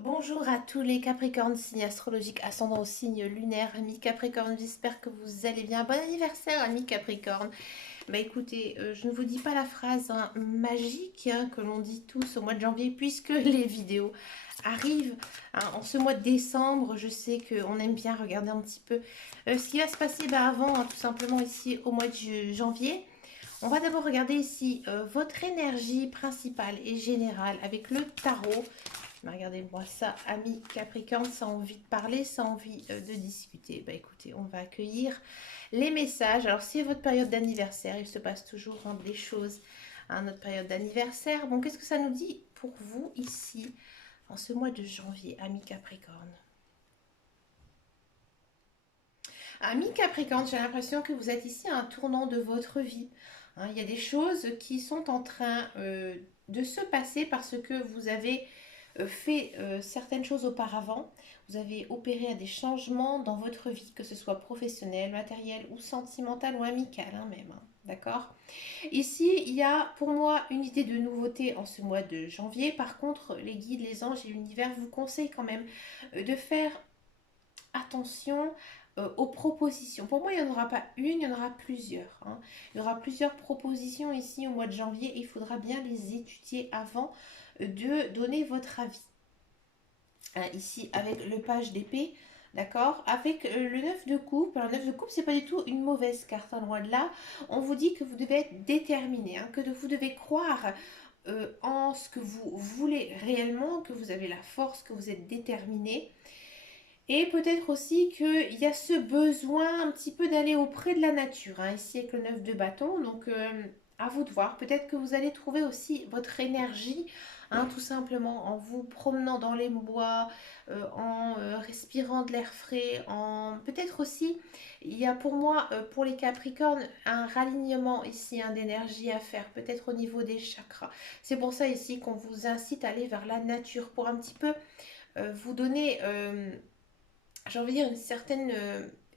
Bonjour à tous les Capricornes, signe astrologique, ascendant au signe lunaire, amis Capricorne, j'espère que vous allez bien. Bon anniversaire, amis Capricorne. Bah écoutez, je ne vous dis pas la phrase magique que l'on dit tous au mois de janvier, puisque les vidéos arrivent en ce mois de décembre. Je sais qu'on aime bien regarder un petit peu ce qui va se passer avant, tout simplement ici au mois de janvier. On va d'abord regarder ici votre énergie principale et générale avec le tarot. Regardez-moi ça, ami Capricorne, ça a envie de parler, ça a envie de discuter. Bah écoutez, on va accueillir les messages. Alors c'est votre période d'anniversaire, il se passe toujours des choses à notre période d'anniversaire. Bon, qu'est-ce que ça nous dit pour vous ici, en ce mois de janvier, ami Capricorne? Ami Capricorne, j'ai l'impression que vous êtes ici à un tournant de votre vie. Il y a des choses qui sont en train de se passer parce que vous avez fait certaines choses auparavant. Vous avez opéré à des changements dans votre vie, que ce soit professionnel, matériel ou sentimental ou amical même. D'accord. Ici, il y a pour moi une idée de nouveauté en ce mois de janvier. Par contre, les guides, les anges et l'univers vous conseillent quand même de faire attention aux propositions. Pour moi, il n'y en aura pas une, il y en aura plusieurs. Il y aura plusieurs propositions ici au mois de janvier et il faudra bien les étudier avant de donner votre avis. Ici, avec le page d'épée, d'accord. Avec le 9 de coupe. Alors, le 9 de coupe, c'est pas du tout une mauvaise carte, loin de là. On vous dit que vous devez être déterminé, que vous devez croire en ce que vous voulez réellement, que vous avez la force, que vous êtes déterminé. Et peut-être aussi qu'il y a ce besoin un petit peu d'aller auprès de la nature, ici avec le 9 de bâton. Donc, à vous de voir. Peut-être que vous allez trouver aussi votre énergie, tout simplement en vous promenant dans les bois, en respirant de l'air frais, en peut-être aussi, il y a pour moi, pour les Capricornes, un ralignement ici, d'énergie à faire, peut-être au niveau des chakras. C'est pour ça ici qu'on vous incite à aller vers la nature pour un petit peu vous donner j'ai envie de dire, une certaine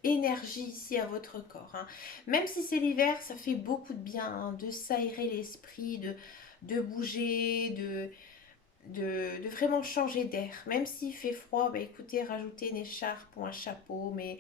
énergie ici à votre corps. Même si c'est l'hiver, ça fait beaucoup de bien de s'aérer l'esprit, de bouger, de vraiment changer d'air. Même s'il fait froid, bah écoutez, rajoutez une écharpe ou un chapeau, mais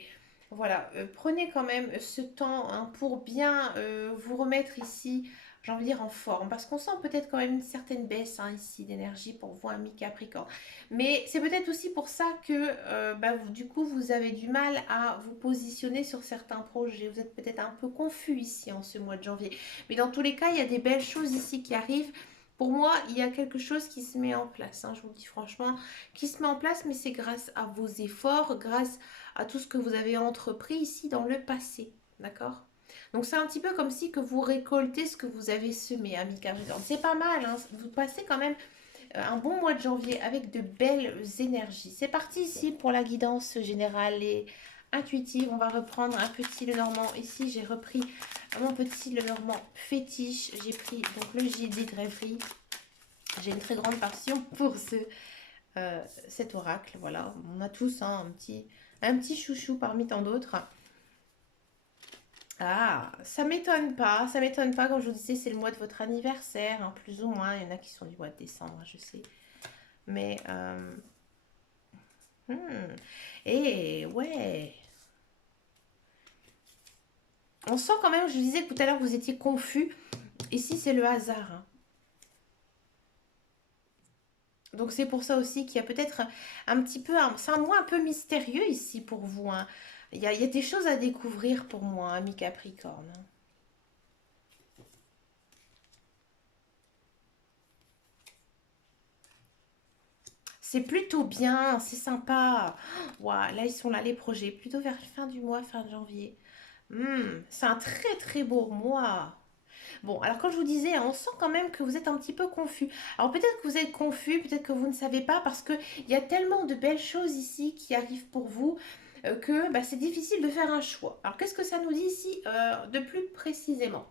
voilà, prenez quand même ce temps pour bien vous remettre ici, j'ai envie de dire en forme, parce qu'on sent peut-être quand même une certaine baisse ici d'énergie pour vous, amis Capricorne. Mais c'est peut-être aussi pour ça que du coup vous avez du mal à vous positionner sur certains projets. Vous êtes peut-être un peu confus ici en ce mois de janvier. Mais dans tous les cas, il y a des belles choses ici qui arrivent. Pour moi, il y a quelque chose qui se met en place, je vous le dis franchement, qui se met en place, mais c'est grâce à vos efforts, grâce à tout ce que vous avez entrepris ici dans le passé. D'accord. Donc c'est un petit peu comme si que vous récoltez ce que vous avez semé, amis Capricorne. C'est pas mal, vous passez quand même un bon mois de janvier avec de belles énergies. C'est parti ici pour la guidance générale et intuitive. On va reprendre un petit Lenormand. Ici, j'ai repris mon petit Lenormand fétiche. J'ai pris donc le JD de rêverie. J'ai une très grande passion pour cet oracle. Voilà, on a tous un petit chouchou parmi tant d'autres. Ah, ça m'étonne pas, comme je vous disais, c'est le mois de votre anniversaire, plus ou moins. Il y en a qui sont du mois de décembre, je sais. Mais, et ouais, on sent quand même, je disais tout à l'heure que vous étiez confus. Ici, c'est le hasard. Donc c'est pour ça aussi qu'il y a peut-être un petit peu, c'est un mois un peu mystérieux ici pour vous. Il y a des choses à découvrir pour moi, ami Capricorne. C'est plutôt bien, c'est sympa. Ouah, là, ils sont là, les projets. Plutôt vers fin du mois, fin de janvier. C'est un très très beau mois. Bon, alors quand je vous disais, on sent quand même que vous êtes un petit peu confus. Alors peut-être que vous êtes confus, peut-être que vous ne savez pas, parce qu'il y a tellement de belles choses ici qui arrivent pour vous que c'est difficile de faire un choix. Alors qu'est-ce que ça nous dit ici de plus précisément?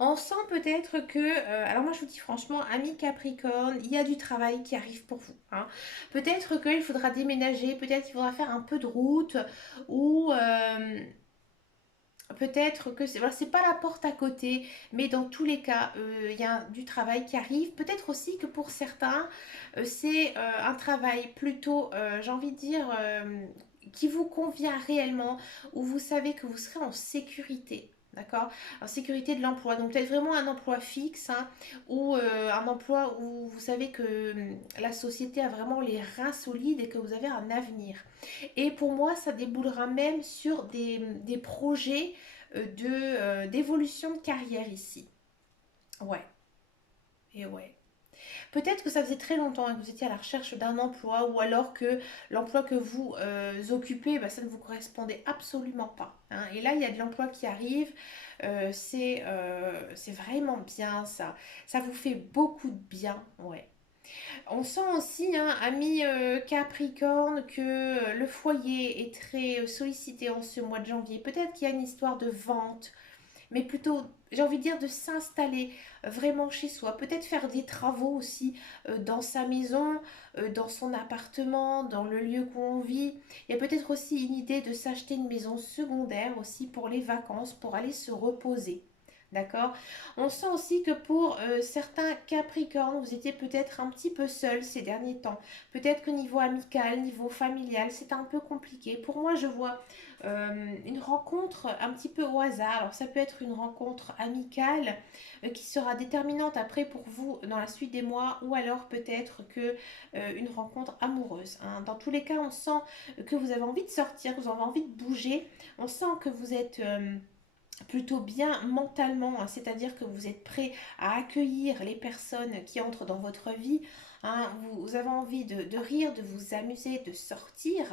On sent peut-être que, alors moi je vous dis franchement, ami Capricorne, il y a du travail qui arrive pour vous. Peut-être qu'il faudra déménager, peut-être qu'il faudra faire un peu de route, ou Peut-être que c'est voilà, c'est pas la porte à côté, mais dans tous les cas, il y a du travail qui arrive. Peut-être aussi que pour certains, c'est un travail plutôt, j'ai envie de dire, qui vous convient réellement, où vous savez que vous serez en sécurité. D'accord? En sécurité de l'emploi. Donc peut-être vraiment un emploi fixe, hein, ou un emploi où vous savez que la société a vraiment les reins solides et que vous avez un avenir. Et pour moi, ça déboulera même sur des projets d'évolution de carrière ici. Ouais, et ouais. Peut-être que ça faisait très longtemps hein, que vous étiez à la recherche d'un emploi ou alors que l'emploi que vous occupez, bah, ça ne vous correspondait absolument pas, hein. Et là, il y a de l'emploi qui arrive. C'est vraiment bien ça. Ça vous fait beaucoup de bien, ouais. On sent aussi, hein, ami Capricorne, que le foyer est très sollicité en ce mois de janvier. Peut-être qu'il y a une histoire de vente, mais plutôt, j'ai envie de dire, de s'installer vraiment chez soi. Peut-être faire des travaux aussi dans sa maison, dans son appartement, dans le lieu où on vit. Il y a peut-être aussi une idée de s'acheter une maison secondaire aussi pour les vacances, pour aller se reposer. D'accord? On sent aussi que pour certains Capricornes, vous étiez peut-être un petit peu seul ces derniers temps. Peut-être que niveau amical, niveau familial, c'est un peu compliqué. Pour moi, je vois une rencontre un petit peu au hasard. Alors ça peut être une rencontre amicale qui sera déterminante après pour vous dans la suite des mois ou alors peut-être que une rencontre amoureuse, hein. Dans tous les cas, on sent que vous avez envie de sortir, que vous avez envie de bouger. On sent que vous êtes plutôt bien mentalement, hein, c'est-à-dire que vous êtes prêt à accueillir les personnes qui entrent dans votre vie, hein. Vous avez envie de rire, de vous amuser, de sortir,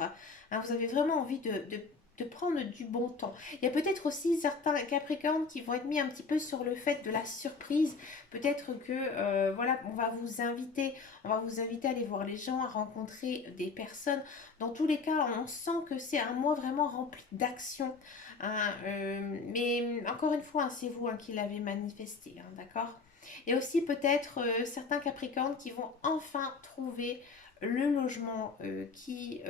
hein. Vous avez vraiment envie de prendre du bon temps. Il y a peut-être aussi certains Capricornes qui vont être mis un petit peu sur le fait de la surprise. Peut-être que voilà, on va vous inviter à aller voir les gens, à rencontrer des personnes. Dans tous les cas, on sent que c'est un mois vraiment rempli d'action, hein, mais encore une fois, hein, c'est vous hein, qui l'avez manifesté, hein, d'accord? Et aussi peut-être certains Capricornes qui vont enfin trouver le logement qui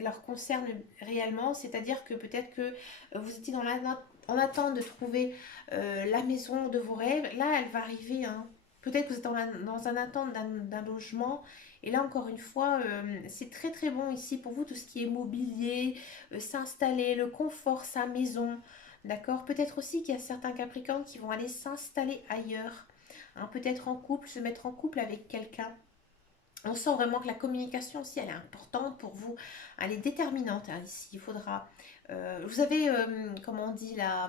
leur concerne réellement, c'est-à-dire que peut-être que vous étiez en attente de trouver la maison de vos rêves. Là, elle va arriver, hein. Peut-être que vous êtes dans un attente d'un logement. Et là, encore une fois, c'est très très bon ici pour vous, tout ce qui est mobilier, s'installer, le confort, sa maison. D'accord? Peut-être aussi qu'il y a certains Capricornes qui vont aller s'installer ailleurs, hein, peut-être en couple, se mettre en couple avec quelqu'un. On sent vraiment que la communication aussi, elle est importante pour vous. Elle est déterminante, hein, ici. Il faudra... vous avez, comment on dit là,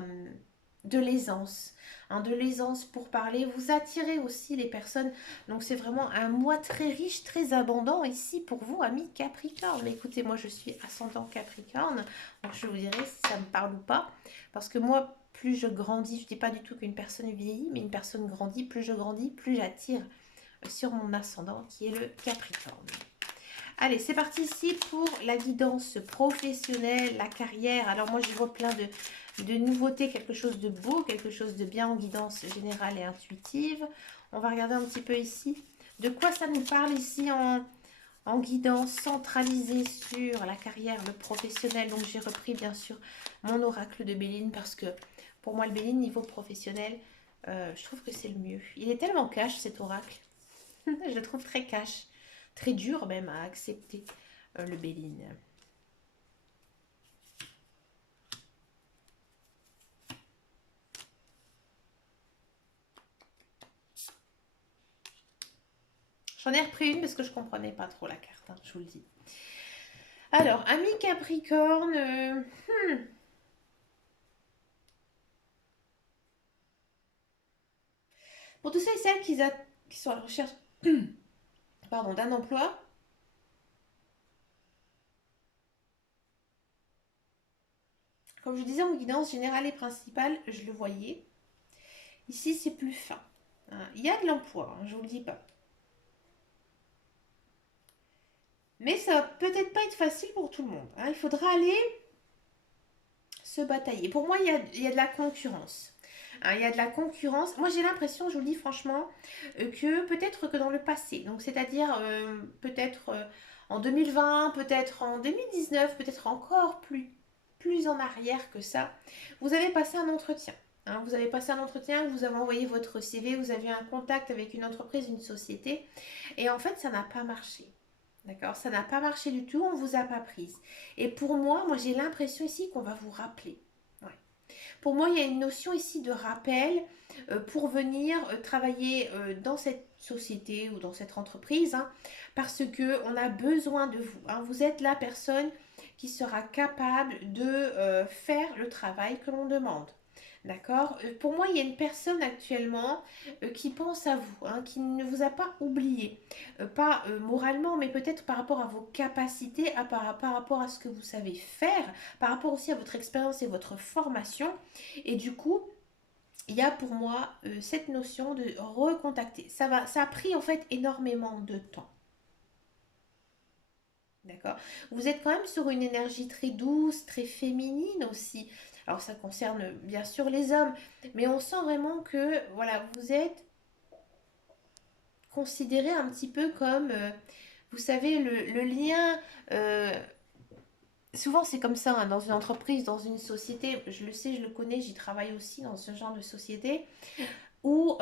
de l'aisance. Hein, de l'aisance pour parler. Vous attirez aussi les personnes. Donc c'est vraiment un mois très riche, très abondant ici pour vous, amis Capricorne. Mais écoutez, moi je suis ascendant Capricorne. Donc je vous dirai si ça me parle ou pas. Parce que moi, plus je grandis, je ne dis pas du tout qu'une personne vieillit, mais une personne grandit. Plus je grandis, plus j'attire sur mon ascendant qui est le Capricorne. Allez, c'est parti ici pour la guidance professionnelle, la carrière. Alors moi, je vois plein de nouveautés, quelque chose de beau, quelque chose de bien en guidance générale et intuitive. On va regarder un petit peu ici. De quoi ça nous parle ici en guidance centralisée sur la carrière, le professionnel. Donc j'ai repris bien sûr mon oracle de Béline parce que pour moi, le Béline, niveau professionnel, je trouve que c'est le mieux. Il est tellement cash cet oracle. Je le trouve très cash, très dur même à accepter le Béline. J'en ai repris une parce que je comprenais pas trop la carte, hein, je vous le dis. Alors, ami Capricorne, pour tous ceux et celles qui sont à la recherche pardon, d'un emploi, comme je disais en guidance générale et principale, je le voyais. Ici, c'est plus fin, hein. Il y a de l'emploi, hein, je vous le dis pas. Mais ça va peut-être pas être facile pour tout le monde, hein. Il faudra aller se batailler. Pour moi, il y a de la concurrence, hein. Il y a de la concurrence. Moi, j'ai l'impression, je vous le dis franchement, que peut-être que dans le passé, donc c'est-à-dire peut-être en 2020, peut-être en 2019, peut-être encore plus. plus en arrière que ça. Vous avez passé un entretien. Hein, vous avez passé un entretien, vous avez envoyé votre CV, vous avez eu un contact avec une entreprise, une société. Et en fait, ça n'a pas marché. D'accord? Ça n'a pas marché du tout, on ne vous a pas prise. Et pour moi j'ai l'impression ici qu'on va vous rappeler. Ouais. Pour moi, il y a une notion ici de rappel pour venir travailler dans cette société ou dans cette entreprise, hein, parce que on a besoin de vous. Hein. Vous êtes la personne qui sera capable de faire le travail que l'on demande. D'accord. Pour moi, il y a une personne actuellement qui pense à vous, hein, qui ne vous a pas oublié. Pas moralement, mais peut-être par rapport à vos capacités, par rapport à ce que vous savez faire, par rapport aussi à votre expérience et votre formation. Et du coup, il y a pour moi cette notion de recontacter. Ça a pris en fait énormément de temps. D'accord. Vous êtes quand même sur une énergie très douce, très féminine aussi. Alors ça concerne bien sûr les hommes, mais on sent vraiment que voilà, vous êtes considéré un petit peu comme, vous savez, le lien. euh, Souvent c'est comme ça, hein, dans une entreprise, dans une société. Je le sais, je le connais, j'y travaille aussi dans ce genre de société où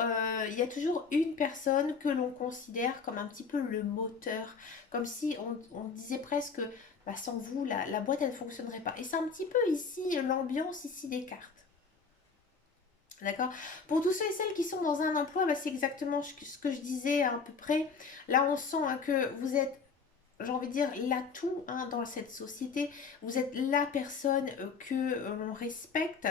il y a toujours une personne que l'on considère comme un petit peu le moteur, comme si on disait presque, bah, sans vous, la boîte, elle ne fonctionnerait pas. Et c'est un petit peu ici l'ambiance ici des cartes. D'accord. Pour tous ceux et celles qui sont dans un emploi, bah, c'est exactement ce que je disais à peu près. Là, on sent hein, que vous êtes, j'ai envie de dire, l'atout hein, dans cette société. Vous êtes la personne que l'on respecte.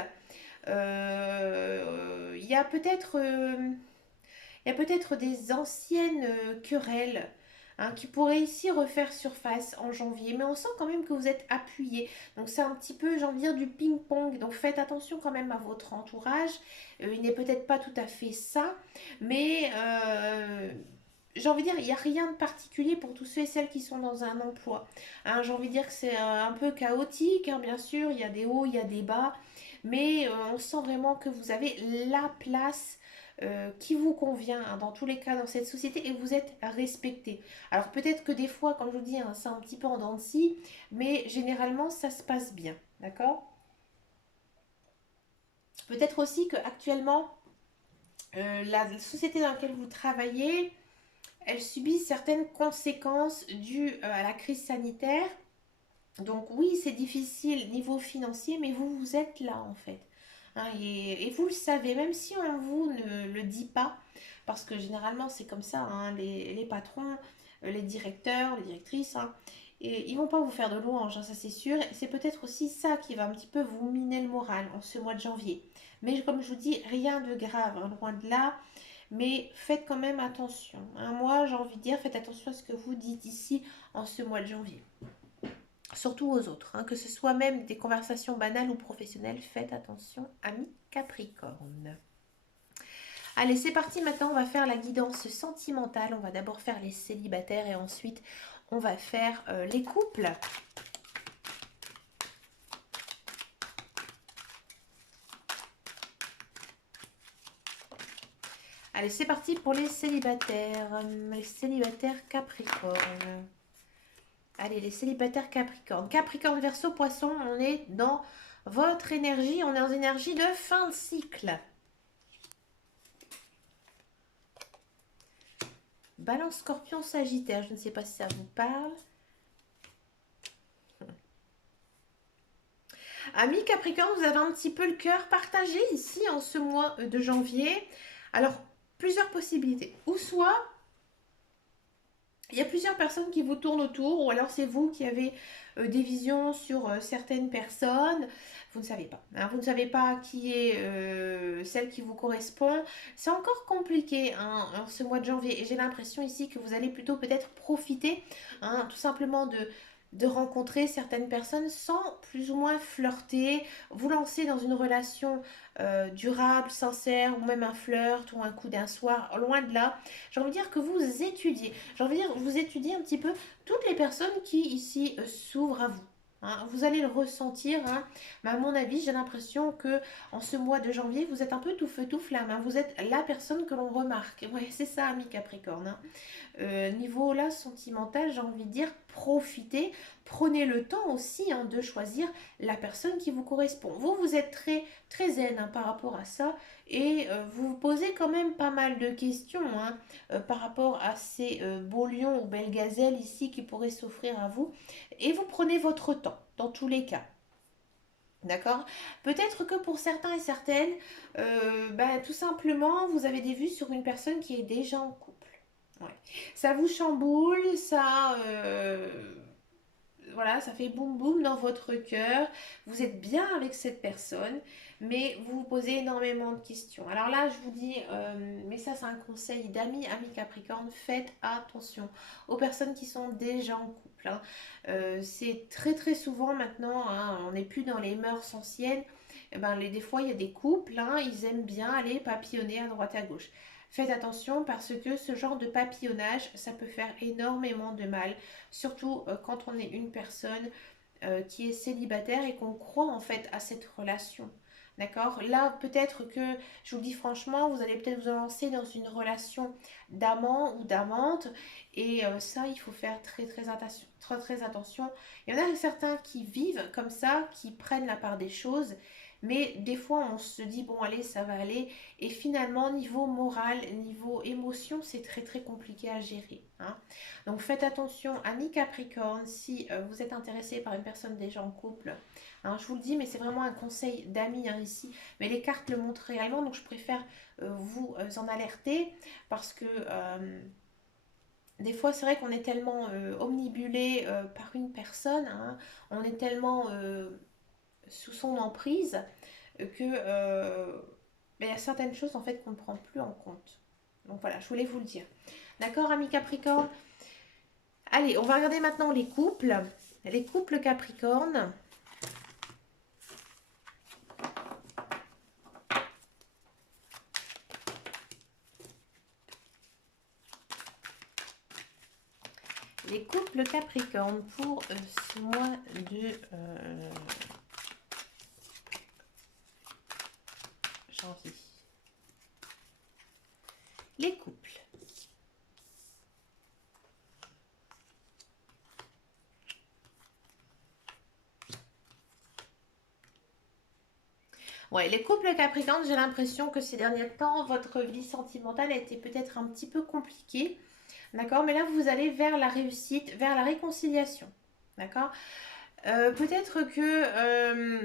Il y a peut-être il y a peut-être des anciennes querelles hein, qui pourraient ici refaire surface en janvier, mais on sent quand même que vous êtes appuyé. Donc c'est un petit peu, j'ai envie de dire, du ping-pong. Donc faites attention quand même à votre entourage. Il n'est peut-être pas tout à fait ça, mais j'ai envie de dire, il n'y a rien de particulier pour tous ceux et celles qui sont dans un emploi. Hein, j'ai envie de dire que c'est un peu chaotique, hein, bien sûr, il y a des hauts, il y a des bas, mais on sent vraiment que vous avez la place qui vous convient hein, dans tous les cas dans cette société et vous êtes respecté. Alors peut-être que des fois, comme je vous dis, hein, c'est un petit peu en dents de scie, mais généralement ça se passe bien, d'accord? Peut-être aussi que actuellement la société dans laquelle vous travaillez, elle subit certaines conséquences dues à la crise sanitaire. Donc oui, c'est difficile niveau financier, mais vous, vous êtes là en fait. Hein, et vous le savez, même si on vous ne le dit pas, parce que généralement c'est comme ça, hein, les patrons, les directeurs, les directrices, hein, et ils vont pas vous faire de louanges, hein, ça c'est sûr. C'est peut-être aussi ça qui va un petit peu vous miner le moral en ce mois de janvier. Mais comme je vous dis, rien de grave, hein, loin de là. Mais faites quand même attention. Hein. Moi, j'ai envie de dire, faites attention à ce que vous dites ici en ce mois de janvier. Surtout aux autres, hein, que ce soit même des conversations banales ou professionnelles, faites attention, amis Capricorne. Allez, c'est parti, maintenant on va faire la guidance sentimentale. On va d'abord faire les célibataires et ensuite on va faire les couples. Allez, c'est parti pour les célibataires. Les célibataires Capricorne. Allez, les célibataires Capricorne. Capricorne, Verseau, Poisson, on est dans votre énergie. On est dans une énergie de fin de cycle. Balance, Scorpion, Sagittaire. Je ne sais pas si ça vous parle. Amis Capricorne, vous avez un petit peu le cœur partagé ici en ce mois de janvier. Alors, plusieurs possibilités. Ou soit il y a plusieurs personnes qui vous tournent autour, ou alors c'est vous qui avez des visions sur certaines personnes. Vous ne savez pas. Hein, vous ne savez pas qui est celle qui vous correspond. C'est encore compliqué hein, en ce mois de janvier. Et j'ai l'impression ici que vous allez plutôt peut-être profiter hein, tout simplement de rencontrer certaines personnes sans plus ou moins flirter, vous lancer dans une relation durable, sincère, ou même un flirt ou un coup d'un soir, loin de là. J'ai envie de dire que vous étudiez. J'ai envie de dire, vous étudiez un petit peu toutes les personnes qui ici s'ouvrent à vous. hein. Vous allez le ressentir, hein. Mais à mon avis, j'ai l'impression que en ce mois de janvier, vous êtes un peu tout feu tout flamme, hein. Vous êtes la personne que l'on remarque. Ouais, c'est ça, ami Capricorne, hein. Niveau là sentimental, j'ai envie de dire, profitez, prenez le temps aussi, hein, de choisir la personne qui vous correspond. Vous êtes très très zen, hein, par rapport à ça et vous vous posez quand même pas mal de questions, hein, par rapport à ces beaux lions ou belles gazelles ici qui pourraient s'offrir à vous et vous prenez votre temps dans tous les cas. D'accord. Peut-être que pour certains et certaines, bah, tout simplement, vous avez des vues sur une personne qui est déjà en couple. Ouais. Ça vous chamboule, voilà, ça fait boum boum dans votre cœur. Vous êtes bien avec cette personne, mais vous vous posez énormément de questions. Alors là, je vous dis, mais ça c'est un conseil d'amis, amis Capricorne, faites attention aux personnes qui sont déjà en couple, hein. C'est très très souvent maintenant, hein, on n'est plus dans les mœurs anciennes. Eh ben, des fois, il y a des couples, hein, ils aiment bien aller papillonner à droite à gauche. Faites attention parce que ce genre de papillonnage, ça peut faire énormément de mal, surtout quand on est une personne qui est célibataire et qu'on croit en fait à cette relation. D'accord. Là, peut-être que, je vous le dis franchement, vous allez peut-être vous lancer dans une relation d'amant ou d'amante. Et ça, il faut faire très très attention. Très, très attention. Il y en a certains qui vivent comme ça, qui prennent la part des choses. Mais des fois, on se dit, bon, allez, ça va aller. Et finalement, niveau moral, niveau émotion, c'est très très compliqué à gérer, hein. Donc faites attention, amis Capricorne, si vous êtes intéressé par une personne déjà en couple, hein, je vous le dis, mais c'est vraiment un conseil d'amis, hein, ici. Mais les cartes le montrent réellement, donc je préfère vous en alerter parce que des fois, c'est vrai qu'on est tellement omnibulé par une personne, hein, on est tellement sous son emprise que il y a certaines choses en fait qu'on ne prend plus en compte. Donc voilà, je voulais vous le dire. D'accord, amis Capricorne? Allez, on va regarder maintenant les couples. Les couples Capricorne. Les couples Capricorne pour ce mois de janvier. Les couples. Ouais, les couples Capricorne, j'ai l'impression que ces derniers temps, votre vie sentimentale a été peut-être un petit peu compliquée. D'accord. Mais là, vous allez vers la réussite, vers la réconciliation. D'accord. Peut-être que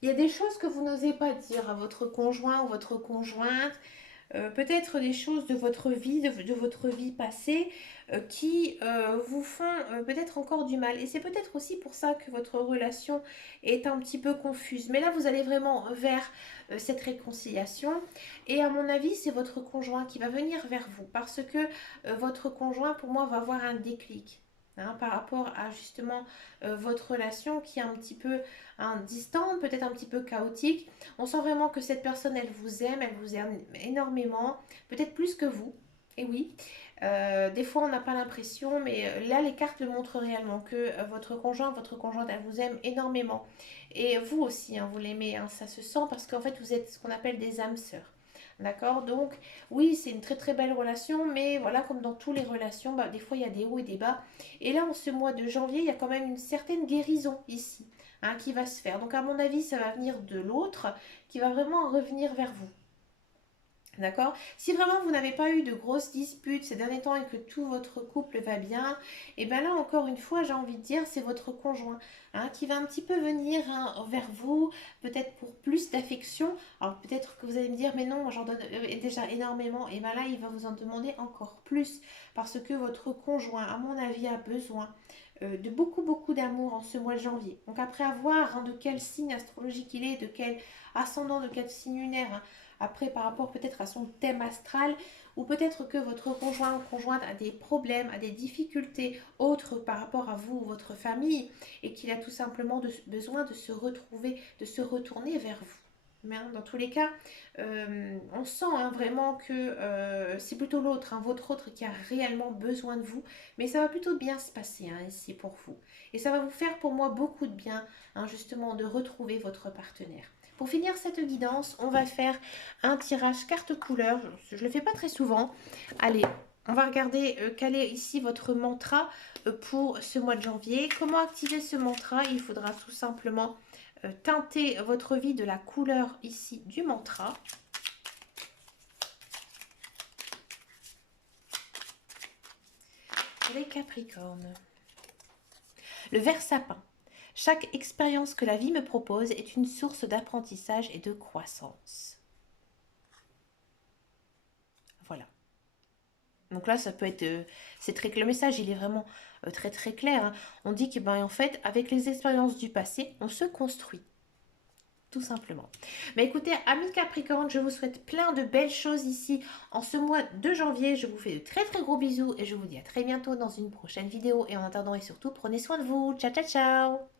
il y a des choses que vous n'osez pas dire à votre conjoint ou votre conjointe, peut-être des choses de votre vie, de votre vie passée, qui vous font peut-être encore du mal. Et c'est peut-être aussi pour ça que votre relation est un petit peu confuse. Mais là, vous allez vraiment vers cette réconciliation. Et à mon avis, c'est votre conjoint qui va venir vers vous. Parce que votre conjoint, pour moi, va avoir un déclic, hein, par rapport à justement votre relation qui est un petit peu distante, peut-être un petit peu chaotique. On sent vraiment que cette personne, elle vous aime énormément, peut-être plus que vous. Et oui, des fois on n'a pas l'impression, mais là les cartes le montrent réellement que votre conjoint, votre conjointe, elle vous aime énormément. Et vous aussi, hein, vous l'aimez, hein, ça se sent parce qu'en fait vous êtes ce qu'on appelle des âmes sœurs. D'accord. Donc, oui, c'est une très très belle relation, mais voilà, comme dans toutes les relations, bah, des fois il y a des hauts et des bas. Et là, en ce mois de janvier, il y a quand même une certaine guérison ici, hein, qui va se faire. Donc, à mon avis, ça va venir de l'autre qui va vraiment revenir vers vous. D'accord. Si vraiment vous n'avez pas eu de grosses disputes ces derniers temps et que tout votre couple va bien, et bien là encore une fois j'ai envie de dire c'est votre conjoint, hein, qui va un petit peu venir, hein, vers vous, peut-être pour plus d'affection. Alors peut-être que vous allez me dire mais non, moi j'en donne déjà énormément, et bien là il va vous en demander encore plus parce que votre conjoint à mon avis a besoin de beaucoup beaucoup d'amour en ce mois de janvier. Donc après avoir, hein, de quel signe astrologique il est, de quel ascendant, de quel signe lunaire, hein, après par rapport peut-être à son thème astral, ou peut-être que votre conjoint ou conjointe a des problèmes, a des difficultés autres par rapport à vous ou votre famille, et qu'il a tout simplement besoin de se retrouver, de se retourner vers vous. Mais hein, dans tous les cas, on sent hein, vraiment que c'est plutôt l'autre, hein, votre autre qui a réellement besoin de vous. Mais ça va plutôt bien se passer hein, ici pour vous. Et ça va vous faire pour moi beaucoup de bien, hein, justement, de retrouver votre partenaire. Pour finir cette guidance, on va faire un tirage carte couleur. Je ne le fais pas très souvent. Allez, on va regarder quel est ici votre mantra pour ce mois de janvier. Comment activer ce mantra? Il faudra tout simplement teinter votre vie de la couleur ici du mantra. Les Capricornes. Le ver sapin. Chaque expérience que la vie me propose est une source d'apprentissage et de croissance. Voilà. Donc là, ça peut être... c'est très clair. Le message, il est vraiment très très clair. Hein. On dit que, ben, en fait, avec les expériences du passé, on se construit. Tout simplement. Mais écoutez, amis Capricorne, je vous souhaite plein de belles choses ici en ce mois de janvier. Je vous fais de très très gros bisous et je vous dis à très bientôt dans une prochaine vidéo. Et en attendant et surtout, prenez soin de vous. Ciao, ciao, ciao!